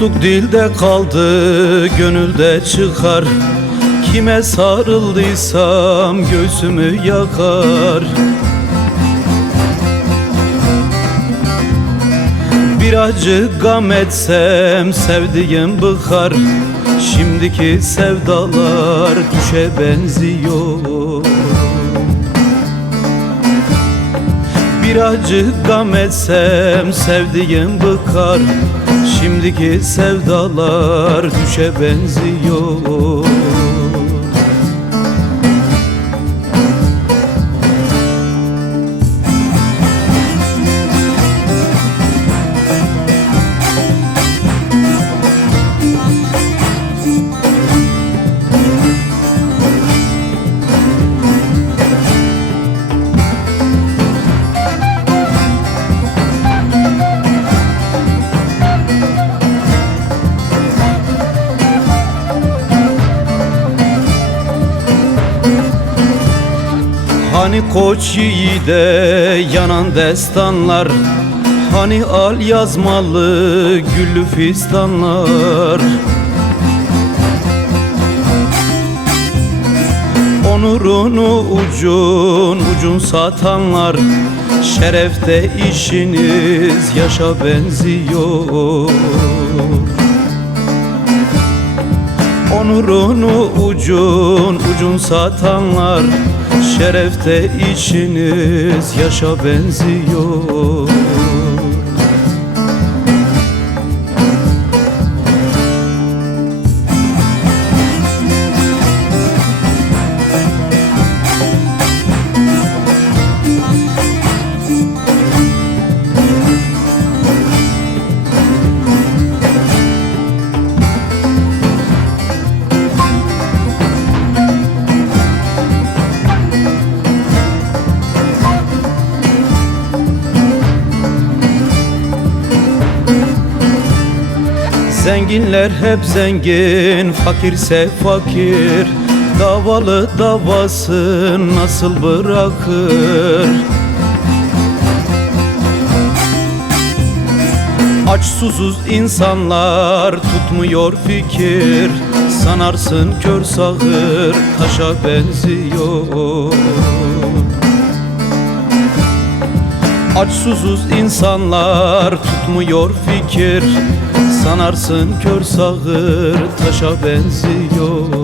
Dostluk dilde kaldı, gönülde çıkar. Kime sarıldıysam göğsümü yakar. Bir acı gam etsem sevdiğim bıkar. Şimdiki sevdalar düşe benziyor. Bir acı gam etsem sevdiğim bıkar. Şimdiki sevdalar düşe benziyor. Hani koç yiğide yanan destanlar, hani al yazmalı güllü fistanlar. Onurunu ucun satanlar, şerefte işiniz yaşa benziyor. Onurunu ucun satanlar, şerefte işiniz yaşa benziyor. Zenginler hep zengin, fakirse fakir. Davalı davasın nasıl bırakır? Aç susuz insanlar tutmuyor fikir. Sanarsın kör sağır taşa benziyor. Aç susuz insanlar tutmuyor fikir. Sanarsın kör sağır taşa benziyor.